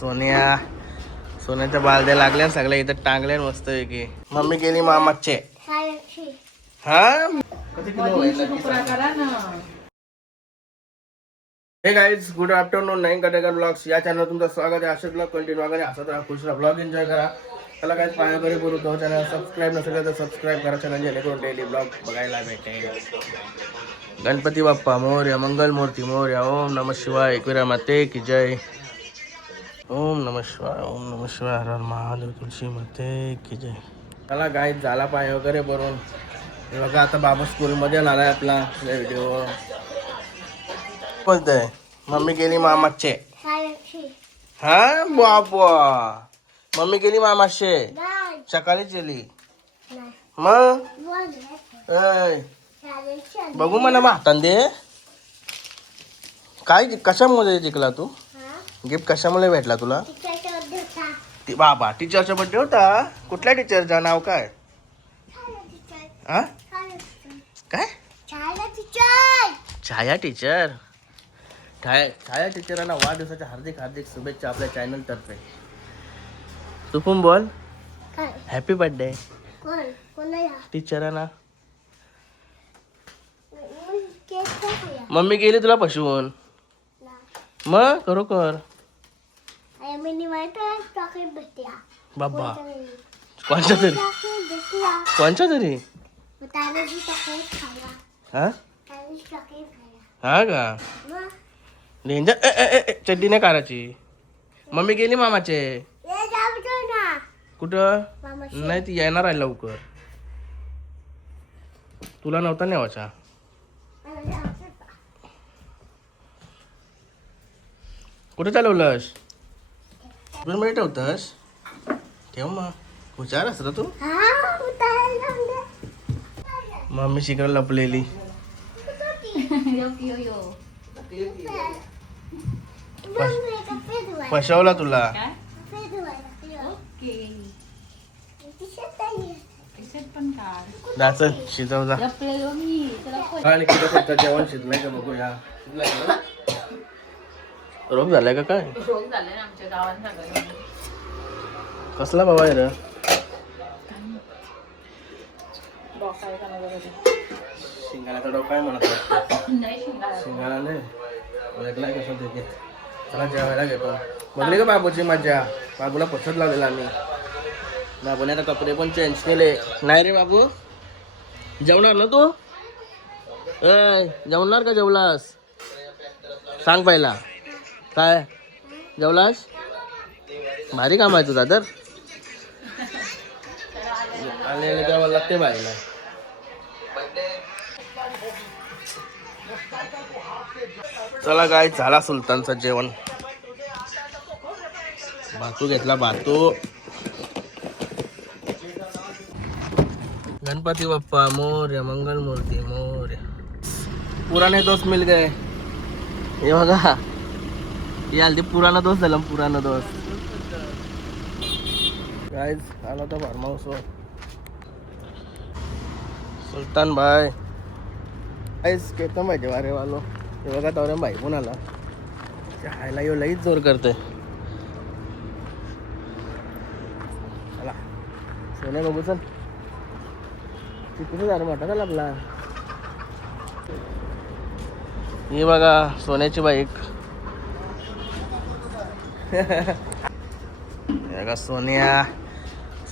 सोन्याच्या बालद्या लागल्या सगळ्या इथं टांगल्या मस्त आहे की. मम्मी गेली मामाचे. हा कधी हे गाईज गुड आफ्टरनून. नईन कटेकर ब्लॉग्स या चॅनल तुमचं स्वागत आहे. असेच ब्लॉग कंटिन्यू वगैरे असं राहा, खुश राहा, ब्लॉग एन्जॉय करा. त्याला काय पाया वगैरे बोलू तो चॅनल सबस्क्राईब नसेल तर सबस्क्राईब करा चॅनल, जेणेकरून डेली ब्लॉग बघायला भेटेल. गणपती बाप्पा मोरया, मंगल मूर्ती मोरया. ओम नमः शिवाय, एकविरा माते की जय. ओम नमः शिवाय, ओम नमः शिवाय, हर हर महादेव, तुळशी माते की जय. चला गाईज झाला पाय वगैरे भरून. हे बघा आता बाबा स्कूलमध्ये आलाय आपला व्हिडिओ. बोलतोय मम्मी गेली मामाचे. हा बाबा मम्मी गेली मामाचे सकाळीच गेली. मग बघू म्हणा मग हातान दे. काय कशामुळे जिंकला तू? गिफ्ट कशामुळे भेटला तुला? बाबा टीचरचा बर्थडे होता. कुठल्या टीचरचं नाव काय? हा काय? छाया टीचर. छाया टीचरांना वाढदिवसाच्या हार्दिक हार्दिक शुभेच्छा आपल्या चॅनल तर्फे. तू पण बोल हॅपी बर्थडे टीचरांना. मम्मी गेली तुला पशुवून. मग खरोखर बाबा कोणच्या तरी हा हा का डेंजर. चड्डी नाही काढायची. मम्मी गेली मामाचे. कुठं नाही ती येणार आहे लवकर. तुला नव्हता नेवाचा. कुठे चालवलंस? 2 मिनिट ठेवतस. ठेव मग हुशार असत तू. मम्मी शिकला लपलेली. फसवला तुला. शिजव जा. जेवण शिजलंय का बघूया. रोग झालाय का काय? कसला बाबा आहे रे? शिंगाण्याचा डोका आहे म्हणत. शिंगाणा नाही वेगळा कसं ते. त्याला जेवायला घेतो. बघली का बाबूची मजा? बाबूला पसंत लावलेला आम्ही. बाबूने आता कपडे पण चेंज केले. नाही रे बाबू जेवणार ना तू? जेवणार का? जेवलास सांग पहिला. काय जेवलास? भारी काम आहे तुझा तर. आले जेव्हा लागते बाईला. चला गाय झाला सुलतानचं जेवण. भातू घेतला भातू. गणपती बाप्पा मोरया, मंगल मूर्ती मोरया. पुराने दोस्त मिल गए. हे बघा ये हल्दी पुराना दोस्त झाला. पुराना दोस्त गाइस आला होता फार्म हाऊसवर. सुलतान भाई गाइस केतन भाई वारे वालो. हे बघा तवरे भाई पण आला. हायला यो लईच जोर करते. चला सोने बघू चल. कुठे झालं मोठा झाला आपला. ही बघा सोन्याची बाईक. बघा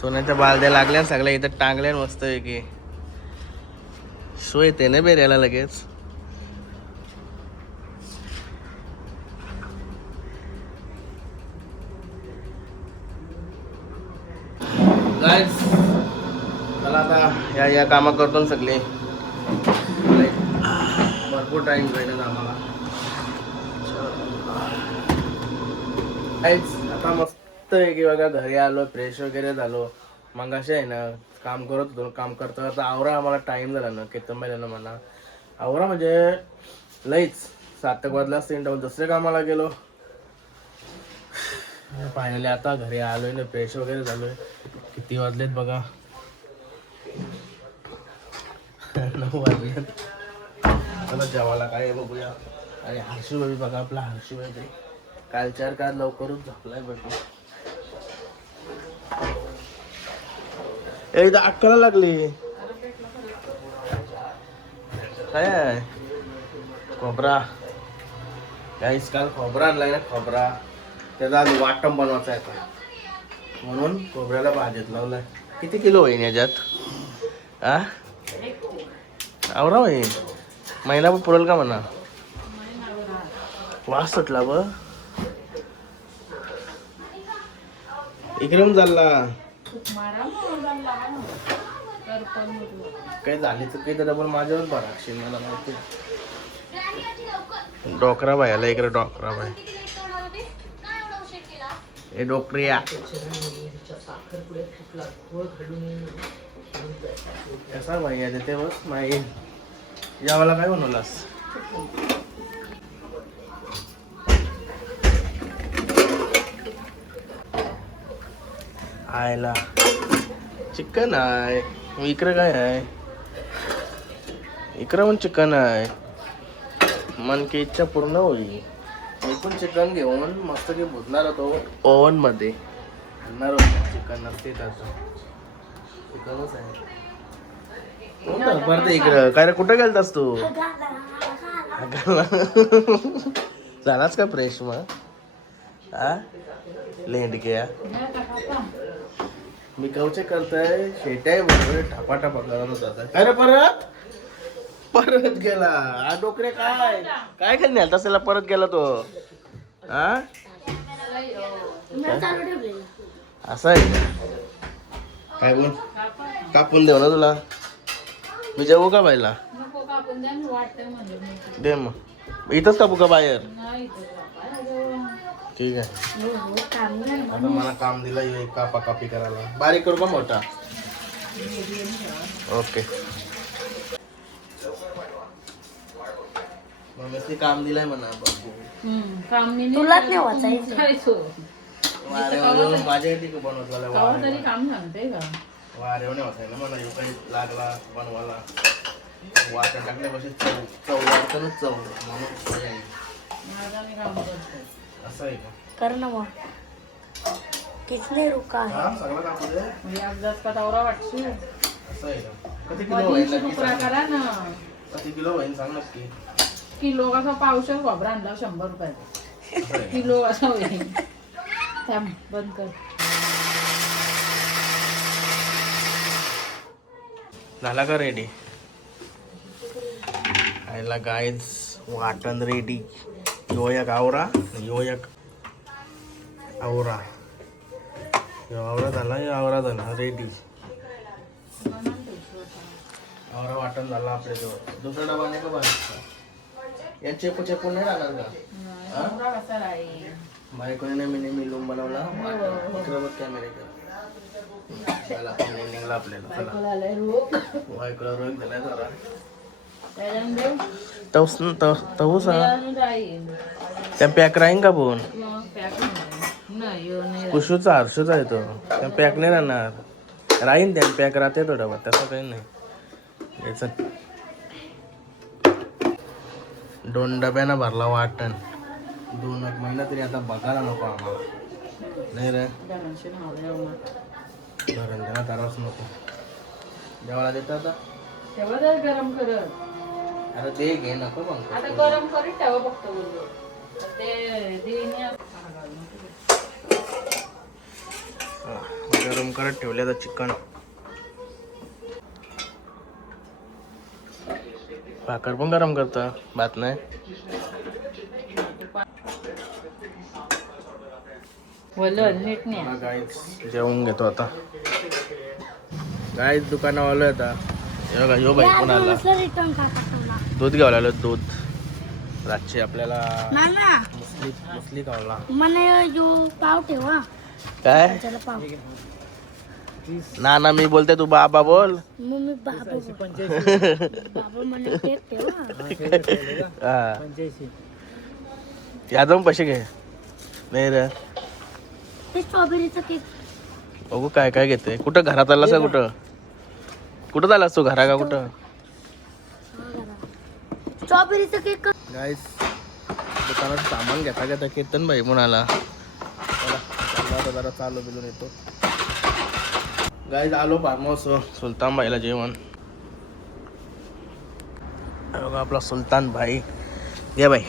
सोन्याच्या बालद्या लागल्या सगळ्या इथं टांगल्या मस्त आहे की. शो येते ना बेऱ्याला लगेच. गाइस चला आता या कामं करतो सगळे. भरपूर टाइम जाईल आम्हाला. आता मस्त आहे की बघा घरी आलो, फ्रेश वगैरे झालो. मग असे आहे ना काम करत होतो. काम करता करता आवरा आम्हाला टाइम झाला ना. केतन बाईला म्हणा आवरा म्हणजे लईच 7 वाजला असतील. दुसऱ्या कामाला गेलो. फायनली आता घरी आलोय ना, फ्रेश वगैरे झालोय. किती वाजलेत बघा 9 वाजले. चला जेवायला काय बघूया. आणि हर्षू बाबी बघा आपला हर्षू बाई कालच्या का लवकरच झोपलाय बघ. एकदा अक्काला लागली. काय आहे खोबरा गाईस, काल खोबरा आणलाय ना, खोबरा त्याचा आज वाटण बनवायचा आहे का म्हणून खोबऱ्याला भाजीत लावलाय. किती किलो होईन याच्यात? आवरा होईन महिना पण पुरेल का म्हणा. वास सुटला ब इकडून चालला. काही झाली तर काही तर डबल माझ्यावर भराक्षी मला माहिती. डोकरा बाई आला इकडे. डोकरा बाई हे डोकरिया कसा भाई आहे ते बस माई. यावाला काय बनवलास? आयला चिकन आहे. इकडे काय आहे? इकडे पण चिकन आहे. मन की इच्छा पूर्ण होईल. मी पण चिकन घेऊन मस्त की भुजणार होतो ओव्हन मध्ये. आणणार होतो चिकन नसते त्याचं. चिकनच आहे. परत इकडं काय रे? कुठं गेलतास तू? झालाच का फ्रेश मग? हा लेंडक्या मी कवचे करताय शेटाय बरोबर ठपाठपा करत होता. अरे परत परत गेला हा डोकरे. काय काय खाली आलता त्याला? परत गेला तो. हा असं आहे काय? बोल कापून देऊ ना तुला. मी जेवू का बाईला? दे मग. इथंच कापू का बाहेर? ठीक आहे. आता मला काम दिला कापा कापी करायला. बारीक करू का मोठा? ओके. मग काम दिलाय म्हणा तुलाच नाही वाचायचं. माझ्यासाठी बनवत तरी काम सांगते का? वारेवणे वाचायला मला काही लागला बनवायला. वाटण टाकल्यापासून चव चव वाटणच चव म्हणून असं आहे का? कर ना मग. किसने रुका है? हा सगळं काम दे. मी अपघात का दौरा वाटशी. असं आहे का? किती किलो होईल? करा ना. किती किलो होईल सांग नक्की. किलो कसा पावशेर खोबरा आणला 100 रुपये. किलो असा होईल. थांब बंद कर. झाला का रेडी? आयला गाईज वाटण रेडी. यो एक आवरा, यो एक आवरा. यो आवरा झाला, यो आवरा झाला रेडी. आवरा वाटण झाला आपल्या जवळ. दुसरा डबा नाही का बाहेर? या चेपू चेपून नाही राहणार का? बायकोने नेहमी लूम बनवला. इकडे बघ कॅमेरे त्याला निघला आपल्याला. बायकोला रोग झालाय जरा. तवूस त्या पॅक राहीन का बोन? कुशूचा हर्षूचा आहे तो. त्या पॅक नाही राहणार. राहीन त्या पॅक राहते तो डबा. तसं काही नाही. याच 2 डब्यानं भरला वाटण. 2 महिना तरी आता बघायला नको आम्हाला. नाही रे गरम त्याला ताराच नको. जेवायला देत आता तेव्हा गरम करत. अरे ते घे नको मग. आता गरम करीत ठेवा बघतो बोललो. गरम करत ठेवले आता चिकन. भाकर पण गरम करता भात नाही. नीट नाही. गाईज जेवून घेतो आता. गाईज दुकानावाला आता यो बाई पण आला. दूध घ्यावं लागलं. दूध रातचे आपल्याला मुसली खावला. मला जो पाव ठेवा. काय पाव. ना मी बोलते तू बाबा बोल. मग मी बाबा म्हणे केक ठेवा. या जाऊन पैसे घे. नाही रे ते स्ट्रॉबेरीचा केक. बघू काय काय घेते. कुठं घरात आलास का? कुठं आलास तू? घरा का कुठं? स्ट्रॉबेरीचा केक. गाईस दुकानात सामान घेता घेता कीर्तन भाई म्हणून आला. चला चाललो आता जरा चालू बिलून येतो. गाईज आलो फार्म हाऊस सुलतान भाईला जेवण. बघा आपला सुलतान भाई. घे भाई.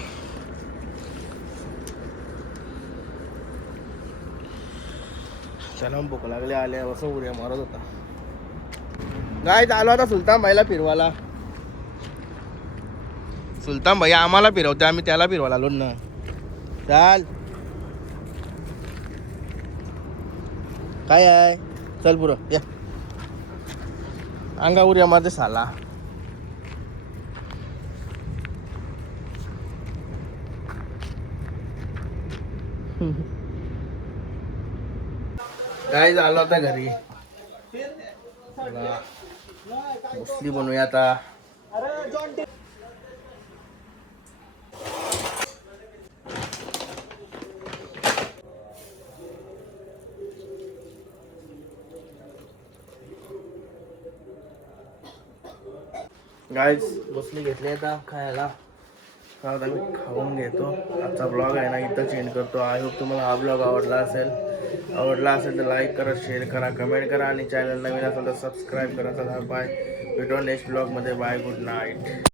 चला भूक लागले आले असं उड्या मारत होता. गाईज आलो आता सुलतान भाईला फिरवाला. सुलतान भाई आम्हाला फिरवते आम्ही त्याला फिरवायला आलो ना. चाल काय आहे चल पुरं या अंगावर या माझे साला. काय झालं आता घरी मुसली बनवूया आता. गाईज मुसली घेतली आता खायला. आता मी खाऊन घेतो. आजचा ब्लॉग आहे ना इथं चेंज करतो. आय होप तुम्हाला हा ब्लॉग आवडला असेल तर लाईक करा, शेअर करा, कमेंट करा आणि चॅनल नवीन असेल तर सबस्क्राईब करा. चला बाय, भेटू नेक्स्ट ब्लॉगमध्ये. Bye, good night.